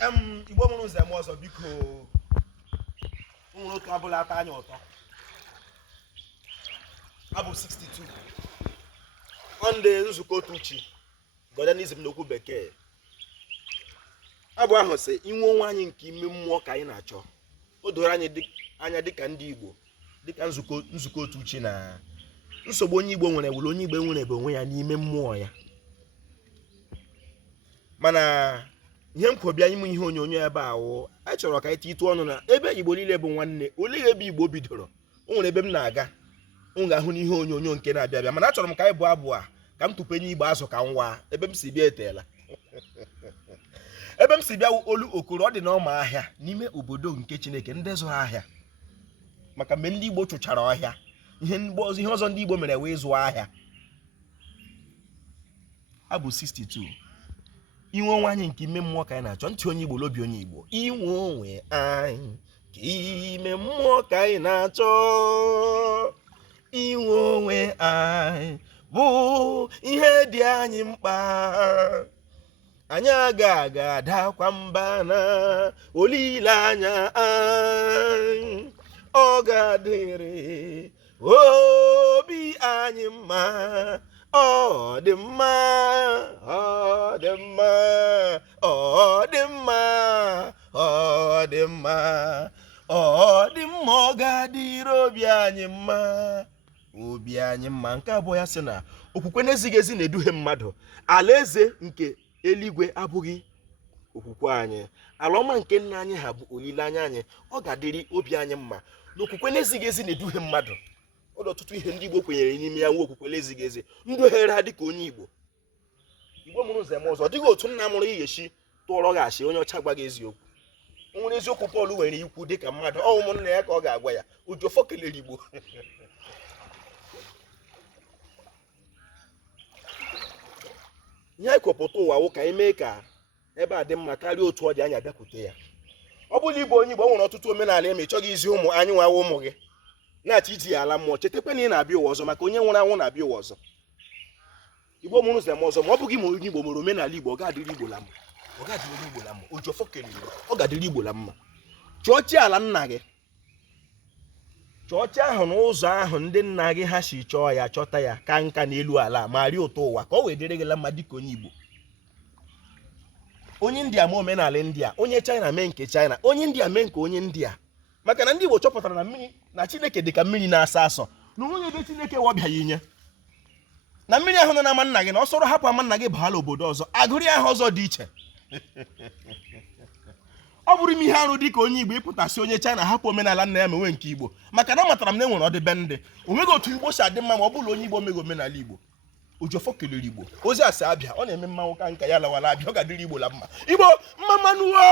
Igbo mụrụ nze m ọzọ biko nwere otu abụla ata anya ụtọ abụ 62 ndị nzukọ otu uchi Gọdanizm n'okwu bekee abụ ahụ sị inwe onwe anyị nke ime mmụọ ka anyị na-achọ o doro anyị anya dịka ndị Igbo dịka nzukọ otu uchi na nsogbu onye Igbo nwere wụrụ onye Igbo nwere ebe onwe ya n'ime mmụọ ya mana ihe m kwobịa ime ihe onyonyo ebe ahụ anyị chọrọ ka anyị tịtụ ọnụ na ebe Igbo niile bụ nwanne olee ebe Igbo bidoro o nwere ebe m na-aga m ga-ahụ n'ihe onyonyo nke na-abịa abịa mana achọrọ m ka anyị bụ abụ a ka m tụpenye Igbo azụ ka nwa ebe m si bịa eteela ebe m si bịa olu okoro ọ dị n'ọma ahịa n'ime obodo nke Chineke ndị zụrụ ahịa maka mgbe ndị Igbo chụchara ọhịa ihe ọzọ ndị Igbo mere wee zụọ ahịa abụ 62 inwe onwe anyị nke ime mmụọ ka anyị na-achọ ntị onye Igbo lobi onye Igbo inwe onwe anyị ka ime mmụọ ka anyị na-achọ inwe onwe anyị bụ ihe dị anyị mkpa anyị aga adakwa mba na olileanya anyị ọ ga-adịrị obi anyị mma ọ dị mma ọ dị mma ọ dị mma ọ dị mma ọ dị mma ọ ga-adịrị obi anyị mma nke abụọ ya sị na okwukwe na-ezighị ezi na-eduhie mmadụ alaeze nke eluigwe abụghị okwukwe anyị ala ọma nke nna anyị ha bụ olileanya anyị ọ ga-adịrị obi anyị mma na okwukwe na-ezighị ezi na-eduhie mmadụ ọ dị ọtụtụ ihe ndị Igbo kwenyere n'ime ya nwe okwukwe na-ezighị ezi ndụ ohere ha dịka onye Igbo mụrụ nze m ọzọ ọ dịghị otu nna mụrụ ihechi tụọrọ gị asị onye ọcha gwa gị eziokwu o nwere eziokwu Pọl nwere ikwu dịka mmadụ ọ ụmụnna ya ka ọ ga-agwa ya Ojofọ kelere Igbo ihe anyị kwupụta ụwa wụ ka anyị mee ka ebe a dị mma karịa otu ọ dị anya bịakwute ya ọ bụla Igbo onye Igbo nwere ọtụtụ omenala eme ịchọghị izi ụmụ anyị nwawa ụmụ gị na-achọ iji ya ala mmụọ chetakwa na ị na-abịa ụwa ọzọ maka onye nwụrụ anwụ na-abịa ụwa ọzọ Igbo mụrụ nze m ọzọ ma ọ bụghị ma onye Igbo mere omenala Igbo ọ ga-adịrị Igbo la mma ọ ga-adịrị Igbo la mma Ojofọ kelere ọ ga-adịrị Igbo la mma chọọchị ala nna gị chọọchị ahụ n'ụzọ ahụ ndị nna gị ha si chọọ ya chọta ya ka nka n'elu ala ma rie ụtọ ụwa ka ọ wee dịrị gị la mma dịka onye Igbo onye India ma omenala India onye China mee nke China onye India mee nke onye India maka na ndị Igbo chọpụtara na mmiri na Chineke dị ka mmiri na-asa asọ na onye ebe Chineke wọbịaghị inye na mmiri ahụ nọ na ama nna gị na ọ sọrọ hapụ ama nna gị baala obodo ọzọ agụrụ ahụ ọzọ dị iche ọ bụrụ m ihe arụ dị ka onye Igbo ịpụtasị onye China hapụ omenala nna ya ma nwee nke Igbo maka na ọ matara m na enwere ọdịbendị onweghị otu Igbo si adị mma ma ọ bụrụ onye Igbo meghị omenala Igbo Ojofọ kelere Igbo ozi asị abịa ọ na-eme mmanwụ ka nka ya lawara abịa ọ ga-adịrị Igbo la mma Igbo mma mmanụwo